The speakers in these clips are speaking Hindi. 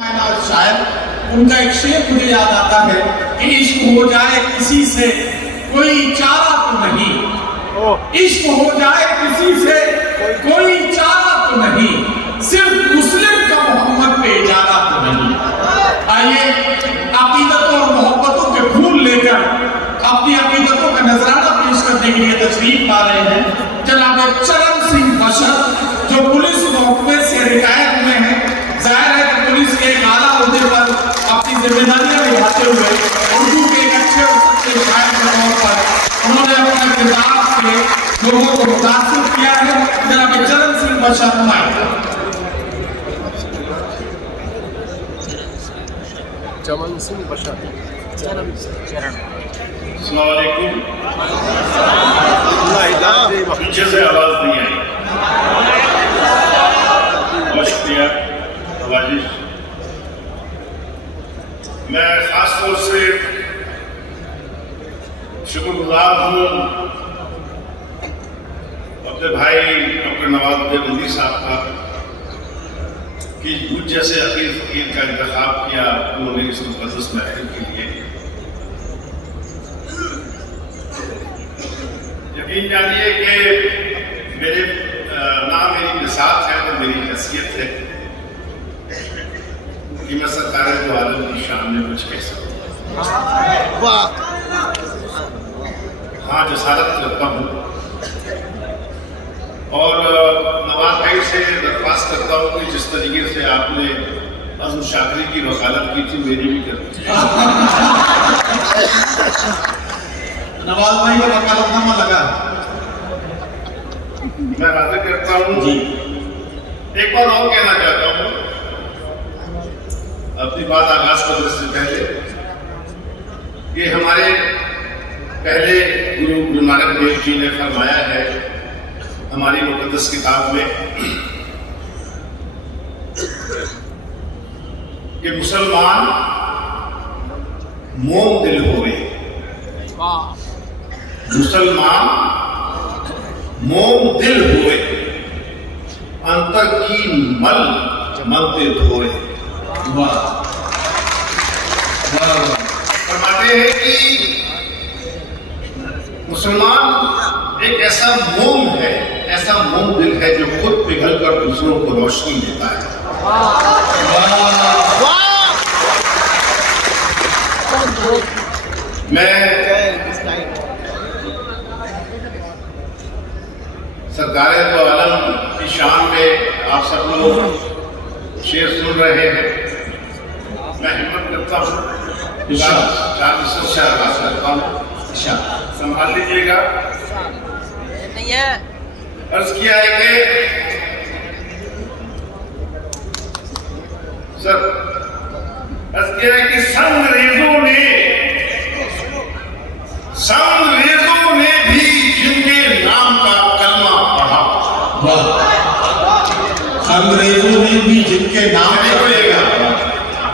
शायद उनका एक शेर मुझे याद आता है कि इश्क हो जाए किसी से कोई चारा तो नहीं, इश्क हो जाए किसी से कोई चारा तो नहीं, सिर्फ मुस्लिम का मोहम्मद पे इजारा तो नहीं। आइए अकीदतों और मोहब्बतों के फूल लेकर अपनी अकीदतों का नजराना पेश करने के लिए तशरीफ ला रहे हैं जनाब चरण सिंह बशर, जो पुलिस महकमे से रिटायर हुए हैं। जाहिर है कि पुलिस के एक आला ओहदे पर अपनी जिम्मेदारियां निभाते हुए उर्दू के एक अच्छे और सच्चे शायर के तौर पर उन्होंने अपने किताब से लोगों को मुतासिर किया है। जनाब चरण सिंह बशर चरण सिंह बशर। अस्सलाम वालेकुम। पीछे से आवाज नहीं आई। बहुत शुक्रिया नवाजिश। मैं खास तौर से शुक्रगुजार हूँ अपने भाई डॉक्टर नवाजुद्दीन साहब का कि मुझ जैसे अकील फकीर का इंतखाब किया उन्होंने इस मुक़द्दस महफिल के लिए। यकीन जानिए कि मेरे ना मेरी मिसाल है तो मेरी हैसियत है कि मैं सरकार दो आलम की शान में कुछ कह सकूँ। हाँ, जसारत करता हूँ और नवाज भाई से दरख्वास्त करता हूँ कि जिस तरीके से आपने अज़्म शाकरी की वकालत की थी मेरी भी कर दी। नवाज भाई का वकालतनामा लगा। मैं वादा करता हूँ जी। एक बार और कहना चाहता हूँ अपनी बात आगाज करने से पहले, ये हमारे पहले गुरु नानक देव जी ने फरमाया है हमारी मुक़द्दस किताब में कि मुसलमान मोम दिल होवे, मुसलमान मोम दिल होवे, अंतर की मल मनते धोए। फरमाते हैं कि मुसलमान एक ऐसा मोम है, ऐसा मोम दिल है जो खुद पिघल कर दूसरों को रोशनी देता है। मैं सरकारे दो आलम की शान में आप सब लोग शेर सुन रहे हैं। मैं हिम्मत करता हूँ चार आगाज करता हूँ, संभाल लीजिएगा। अर्ज किया है कि सर अर्ज किया है कि संगरेजों ने भी जिनके नाम का कलमा पढ़ा। अंग्रेजों ने भी जिनके नाम नहीं बोलेगा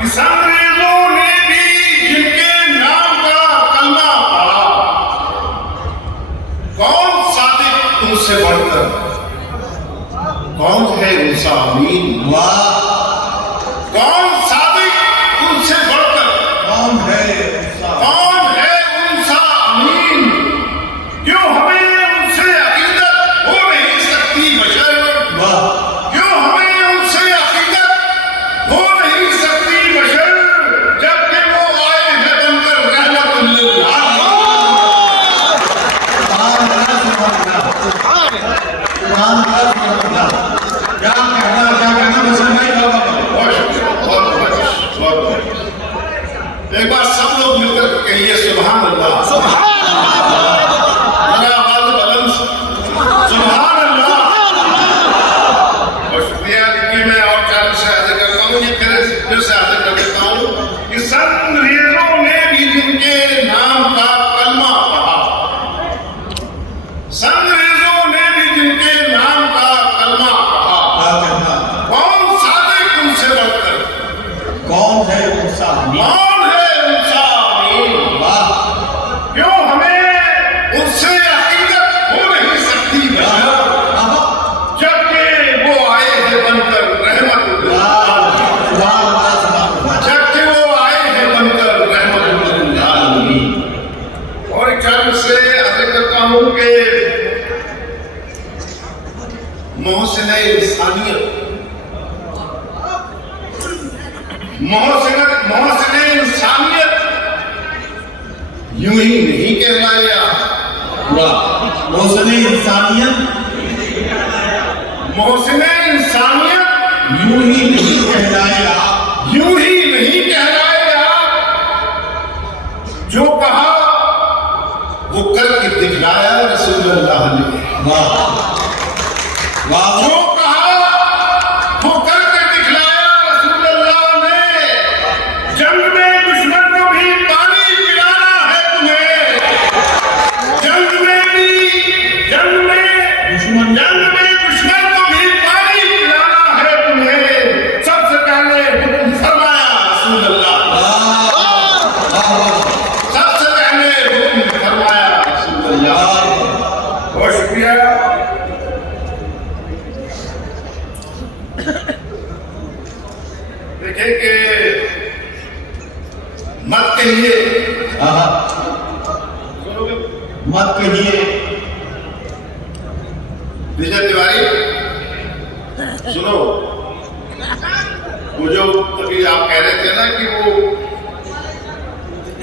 कि अंग्रेजों ने भी जिनके नाम का कलमा पढ़ा, कौन सादिक उनसे बढ़कर, कौन है उनसा अमीन। वाह, कौन सादिक उनसे बढ़कर, कौन है उनसा अमीन। क्यों हमें उनसे अकीदत हो नहीं सकती बशर, क्यों हमें उनसे अकीदत हो नहीं सकती बशर, जबकि वो आए हैं बनकर रहमतुल लिल आलमीन। क्या कहना मुसलमान एक बार सब लोग मिलकर कहिए सुभान अल्लाह। सुभान अल्लाह। सुभान अल्लाह। और शुक्रिया कि मैं और चारों से हाजिर करता हूँ, ये फिर से हाजिर कर देता हूँ कि अंग्रेजों ने भी जिनके नाम का कलमा पढ़ा, अंग्रेजों ने भी जिनके नाम का कलमा पढ़ा, कौन सादिक उनसे बढ़कर, कौन है उनसा अमीन। क्यों हमें उससे अकीदत हो नहीं सकती जबकि वो आए हैं बनकर रहमत। मोहसिन इंसानियत यूं ही नहीं कहलाया। मोहसिन इंसानियत मोहसिन इंसानियत यूं ही नहीं कहलाया। यूं ही नहीं कहलाया। जो कहा वो करके दिखलाया रसूलुल्लाह ने। वाह वाह। जो कहा वो करके दिखलाया रसूलुल्लाह ने। जंग में दुश्मन को भी पानी पिलाना है तुम्हें। जंग में दुश्मन को भी पानी पिलाना है तुम्हें। सबसे पहले हुक्म फरमाया रसूलुल्लाह। सबसे पहले हुक्म फरमाया रसूलुल्लाह। बहुत शुक्रिया। देखिए कि मत कहिए, मत कहिए। विजय तिवारी सुनो, वो जो अभी आप कह रहे थे ना कि वो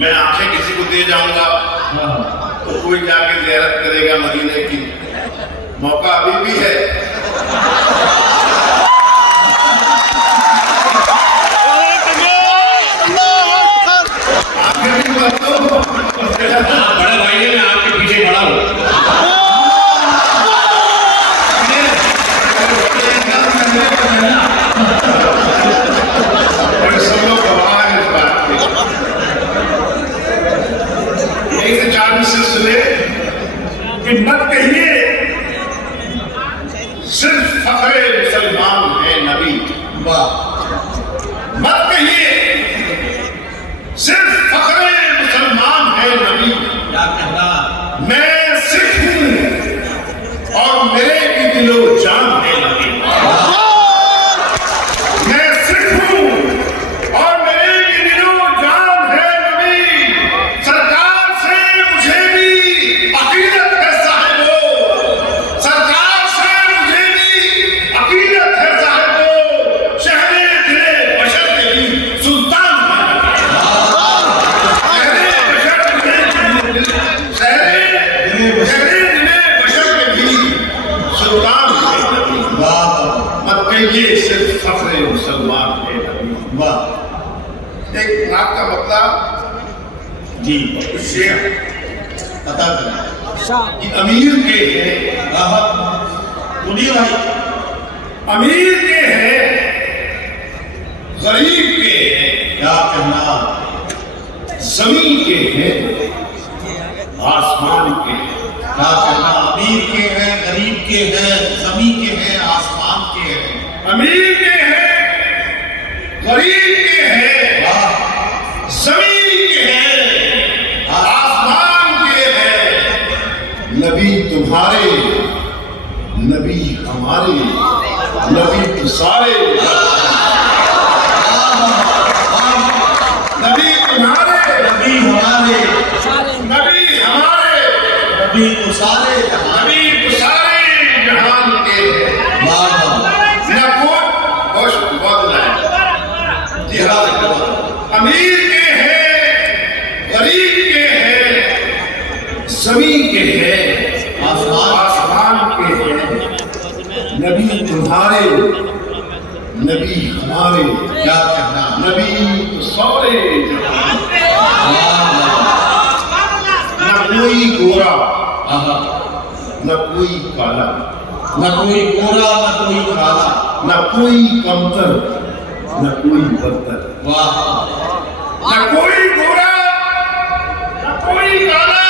मैं आंखें किसी को दे जाऊंगा तो कोई जाके ज़ियारत करेगा मदीने की, मौका अभी भी है। आंखें भी मत दो। बड़े भाई ने आपके पीछे खड़ा हो। और सब लोग गवाह हैं इस बात के। एक से चार से सुने कि मत कहिए सिर्फ फखरे मुसलमान है नबी। वाह। मत कहिए सिर्फ फखरे मुसलमान है नबी। क्या कहना। मैं सिख हूं और मेरे भी दिलो जान है नबी। मैं सिख हूं और मेरे भी दिलो जान है नबी। सरकार से मुझे भी अकीदत है साहिबो। सरकार से मुझे भी अकीदत है साहिबो। शहरे दिले बशर के भी सुल्तान है नबी। शहरे बशर के भी शहरे दिले बशर के भी सुल्तान है नबी। वाह मत कहिए सिर्फ फखरे मुसलमान है नबी। वाह। एक नाक का मतलब जी उससे पता करें कि अमीर के हैं, सुनिए भाई। अमीर के हैं, गरीब के हैं, क्या कहना। जमीन के हैं, आसमान के हैं। क्या कहना। अमीर के हैं, गरीब के हैं, जमी के हैं, आसमान के हैं। अमीर के हैं, गरीब के हैं, वाह। जमीन के हैं, आसमान के हैं। नबी तुम्हारे, नबी हमारे, नबी तो सारे। नबी तुम्हारे, नबी हमारे, नबी हमारे, नबी तो सारे जहां। नबी तो सारे जहान के हैं। वाह वाह। न कोई होश बहुत लाए। जी हाँ, अमीर के हैं, गरीब के हैं, जमीन के हैं, आसमान के हैं। नबी तुम्हारे, नबी हमारे, क्या कहना। नबी तो सारे जहान। न कोई गोरा, न कोई काला, न कोई गोरा न कोई काला। न कोई कमतर, न कोई बदतर। वाह। न कोई गोरा, न कोई काला,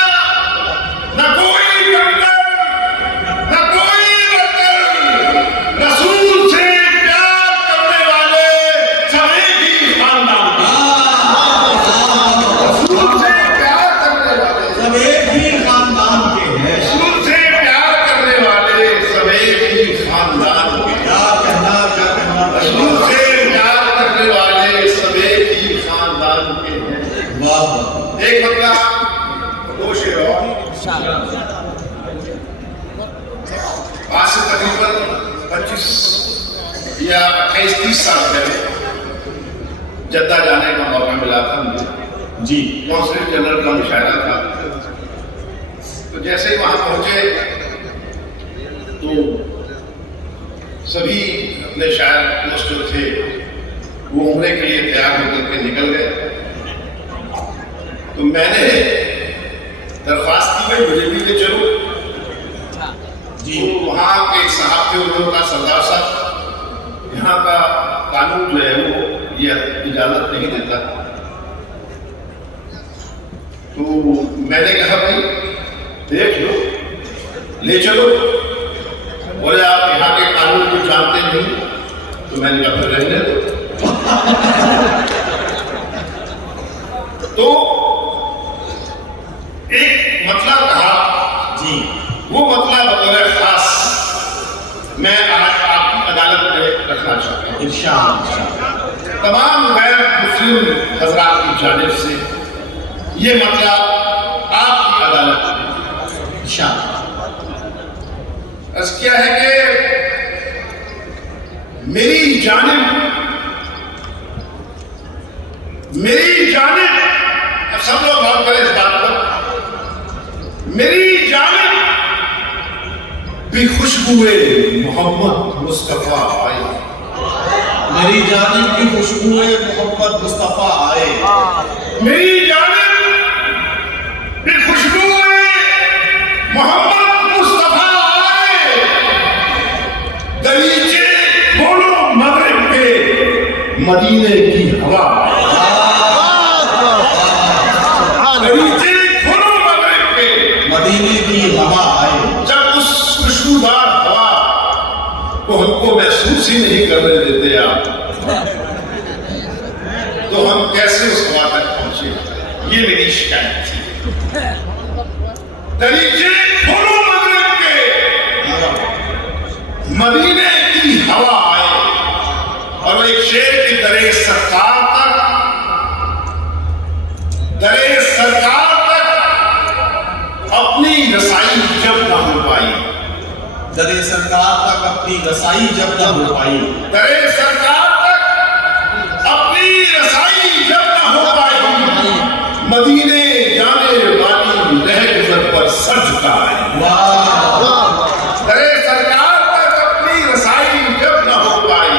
न कोई कमतर, न कोई बदतर। रसूल से प्यार करने वाले सभी ही खानदान के। रसूल से प्यार करने वाले, सब एक ही खानदान के हैं। रसूल से प्यार करने वाले सभी ही खानदान के। क्या कहना। क्या कहना। रसूल से प्यार करने वाले सभी ही खानदान के हैं। वाह। एक मतलब दो शेर और। आज से तकरीबन 25 या 28-30 साल पहले जद्दा जाने का मौका मिला था मुझे। जी कौंसिल जनरल का मुशायरा था। तो जैसे ही वहां पहुंचे तो सभी अपने शायर दोस्त जो थे वो उम्रे के लिए तैयार होकर के निकल गए। तो मैंने दरख्वास्त की भाई मुझे भी ले चलो। जी तो वहां के साहब थे, उन्होंने कहा सरदार साहब यहाँ का कानून जो है वो ये इजाजत नहीं देता। तो मैंने कहा भाई देख लो, ले चलो। बोले आप यहाँ के कानून को जानते नहीं। तो मैंने कहा फिर रहने दो। तो एक मतलब कहा जी वो मतलब बतौर खास मैं आज आपकी अदालत में रखना चाहता हूँ। इंशाअल्लाह तमाम गैर मुस्लिम हजरात की जानिब से ये मतलब आपकी अदालत में इंशाअल्लाह अर्ज क्या है कि मेरी जानिब अब सब लोग गौर करें इस बात पर, मेरी जानिब भी खुशबुए मोहम्मद मुस्तफा आए। मेरी जानिब की खुशबुए मोहम्मद मुस्तफा आए। मेरी जानिब भी खुशबुए मोहम्मद मुस्तफा आए। दरीचे खोलो मगरिब के मदीने की हवा। दरीचे खोलो मगरिब के मदीने की हवा आए। जब उस खुशबूदार हवा को हमको महसूस ही नहीं करने देते आप, तो हम कैसे उस हवा तक पहुंचे? ये मेरी शिकायत थी। दरीचे खोलो मगरिब के मदीने की हवा आए। और वो एक शेर की दरे सरकार तक अपनी रसाई जब न हो पाई। दरे सरकार तक अपनी रसाई जब न हो पाई। दरे सरकार तक अपनी रसाई जब न हो पाई। मदीने जाने वाली रह गुजर पर सर झुकाए। दरे सरकार तक अपनी रसाई जब न हो पाई।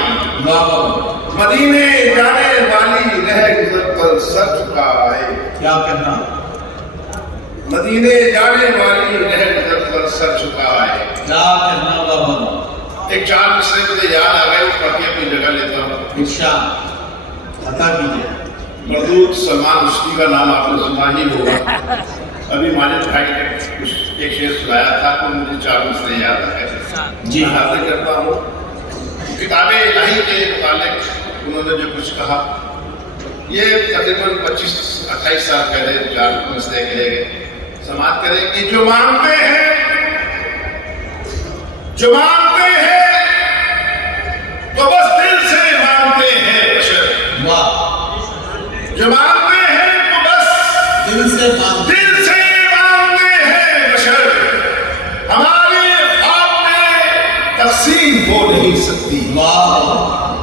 मदीने जाने वाली रह गुजर पर सर झुकाए। क्या कहना? मदीने जाने वाली रह गुजर पर सर झुकाए। क्या कहना बाबा? एक चार मिसरे मुझे याद आ गए, पढ़ के अपनी जगह लेता हूँ। इंशाअल्लाह अता कीजिए। मरदूद सलमान रुश्दी का नाम आपने सुना ही होगा। अभी माजिद भाई ने कुछ एक शेर सुनाया था तो मुझे चार मिसरे याद आ गए। जी हासिल करता हूँ किताबें इलाही के मुतालिक उन्होंने जो कुछ कहा, ये तकरीबन 25-28 साल पहले चार मिसरे कहे गए। समाप्त करें कि जो मानते हैं तो बस दिल से मानते हैं बशर। वाह। जो मानते हैं तो बस दिल से मानते हैं बशर। हमारे ख्वाब में तकसीम हो नहीं सकती। वाह।